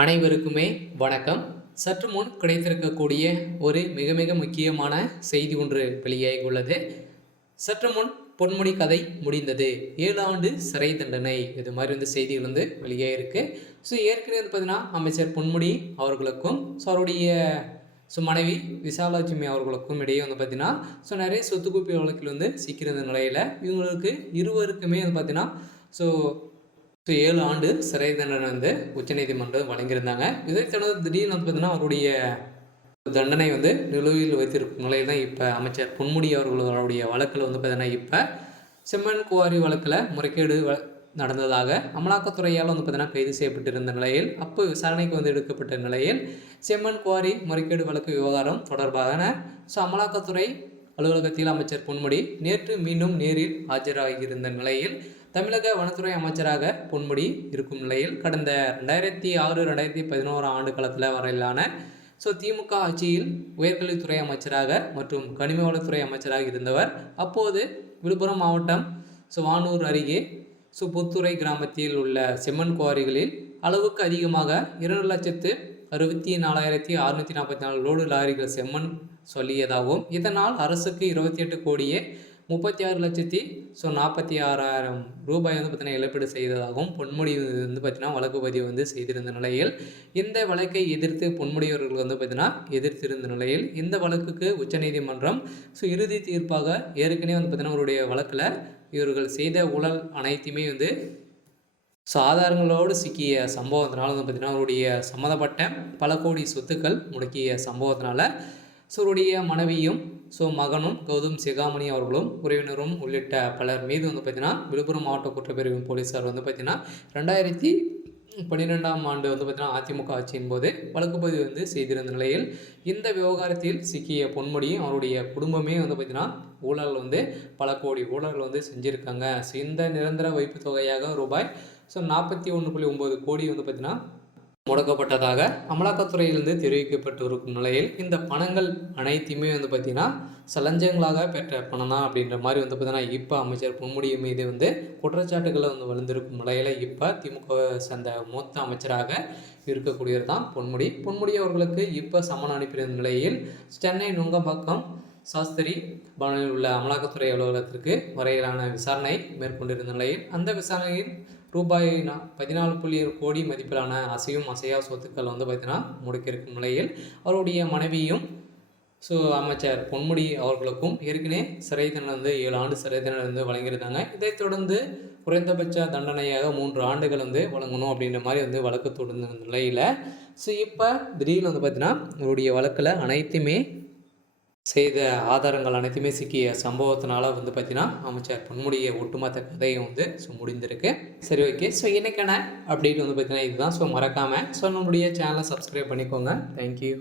அனைவருக்குமே வணக்கம். சற்று முன் கிடைத்திருக்கக்கூடிய ஒரு மிக மிக முக்கியமான செய்தி ஒன்று வெளியாகி உள்ளது. சற்று முன் பொன்முடி கதை முடிந்தது, 7 ஆண்டு சிறை தண்டனை, இது மாதிரி செய்திகள் வெளியாகிருக்கு. ஏற்கனவே பார்த்தீங்கன்னா அமைச்சர் பொன்முடி அவர்களுக்கும் அவருடைய மனைவி விசாலாட்சுமி அவர்களுக்கும் இடையே பார்த்தீங்கன்னா நிறைய சொத்து குவிப்பு வழக்கில் சிக்கியிருந்த நிலையில் இவங்களுக்கு இருவருக்குமே பார்த்தீங்கன்னா 7 ஆண்டு சிறை தண்டனை உச்சநீதிமன்றம் வழங்கியிருந்தாங்க. இதைத் தொடர்ந்து திடீர்னு பார்த்தீங்கன்னா அவருடைய தண்டனை நிலுவையில் வைத்திருக்கும் நிலையில் தான் இப்போ அமைச்சர் பொன்முடி அவர்களுடைய வழக்கில் பார்த்தீங்கன்னா இப்போ செம்மண் குவாரி வழக்கில் முறைகேடு நடந்ததாக அமலாக்கத்துறையால் பார்த்தீங்கன்னா கைது செய்யப்பட்டிருந்த நிலையில் அப்போ விசாரணைக்கு எடுக்கப்பட்ட நிலையில் செம்மண் குவாரி முறைகேடு வழக்கு விவகாரம் தொடர்பான அமலாக்கத்துறை அலுவலகத்தில் அமைச்சர் பொன்முடி நேற்று மீண்டும் நேரில் ஆஜராகியிருந்த நிலையில் தமிழக வனத்துறை அமைச்சராக பொன்முடி இருக்கும் நிலையில் கடந்த 2006-2011 ஆண்டு காலத்தில் வரையிலான திமுக ஆட்சியில் உயர்கல்வித்துறை அமைச்சராக மற்றும் கனிம வளத்துறை அமைச்சராக இருந்தவர். அப்போது விழுப்புரம் மாவட்டம் வானூர் அருகே புத்துறை கிராமத்தில் உள்ள செம்மண் குவாரிகளில் அளவுக்கு அதிகமாக 2,64,644 லோடு லாரிகள் செம்மண் சொல்லியதாகவும் இதனால் அரசுக்கு 28 கோடியே 36,46,000 ரூபாய் பார்த்தீங்கன்னா இழப்பீடு செய்ததாகவும் பொன்முடி பார்த்தீங்கன்னா வழக்கு பதிவு செய்திருந்த நிலையில் இந்த வழக்கை எதிர்த்து பொன்முடி அவர்கள் பார்த்தீங்கன்னா எதிர்த்திருந்த நிலையில் இந்த வழக்குக்கு உச்சநீதிமன்றம் இறுதி தீர்ப்பாக ஏற்கனவே பார்த்தீங்கன்னா அவருடைய வழக்கில் இவர்கள் செய்த ஊழல் அனைத்துமே ஆதாரங்களோடு சிக்கிய சம்பவத்தினால பார்த்தீங்கன்னா அவருடைய சம்மந்தப்பட்ட பல கோடி சொத்துக்கள் முடக்கிய சம்பவத்தினால அவருடைய மனைவியும் மகனும் கௌதம் சிகாமணி அவர்களும் உறவினரும் உள்ளிட்ட பலர் மீது பார்த்தீங்கன்னா விழுப்புரம் மாவட்ட குற்றப்பிரிவு போலீஸார் பார்த்தீங்கன்னா 2012ஆம் ஆண்டு பார்த்தீங்கன்னா அதிமுக ஆட்சியின் போது வழக்கு பதிவு செய்திருந்த நிலையில் இந்த விவகாரத்தில் சிக்கிய பொன்முடியும் அவருடைய குடும்பமே பார்த்தீங்கன்னா ஊழல் பல கோடி ஊழல் செஞ்சுருக்காங்க. இந்த நிரந்தர வைப்பு தொகையாக ரூபாய் 41.9 கோடி பார்த்தீங்கன்னா முடக்கப்பட்டதாக அமலாக்கத்துறையிலிருந்து தெரிவிக்கப்பட்டிருக்கும் நிலையில் இந்த பணங்கள் அனைத்தையுமே பார்த்திங்கன்னா லஞ்சங்களாக பெற்ற பணம் தான் அப்படின்ற மாதிரி பார்த்தீங்கன்னா இப்போ அமைச்சர் பொன்முடி மீது குற்றச்சாட்டுகளை வளர்ந்திருக்கும் நிலையில் இப்போ திமுக சேர்ந்த மூத்த அமைச்சராக இருக்கக்கூடியவர் தான் பொன்முடி அவர்களுக்கு இப்போ சம்மன் அனுப்பியிருந்த நிலையில் சென்னை நுங்கம்பாக்கம் சாஸ்திரி பவனில் உள்ள அமலாக்கத்துறை அலுவலகத்திற்கு வரையிலான விசாரணை மேற்கொண்டிருந்த நிலையில் அந்த விசாரணையில் ரூபாய் 14.7 கோடி மதிப்பிலான அசையும் அசையா சொத்துக்கள் பார்த்தீங்கன்னா முடக்கியிருக்கும் நிலையில் அவருடைய மனைவியும் அமைச்சர் பொன்முடி அவர்களுக்கும் ஏற்கனவே சிறை தண்டனை 7 ஆண்டு சிறை தண்டனை வழங்கியிருந்தாங்க. இதைத் தொடர்ந்து குறைந்தபட்ச தண்டனையாக 3 ஆண்டுகள் வழங்கணும் அப்படின்ற மாதிரி வழக்கு தொடர்ந்த நிலையில் இப்போ திடீர்னு பார்த்தீங்கன்னா அவருடைய வழக்கில் அனைத்துமே செய்த ஆதாரங்கள் அனைத்துமே சிக்கிய சம்பவத்தினால பார்த்திங்கன்னா அமைச்சர் பொன்முடிய ஒட்டுமொத்த கதையும் முடிந்திருக்கு. சரி, ஓகே. இன்றைக்கான அப்டேட் பார்த்தீங்கன்னா இதுதான். மறக்காமல் நம்மளுடைய சேனலை சப்ஸ்கிரைப் பண்ணிக்கோங்க. தேங்க்யூ.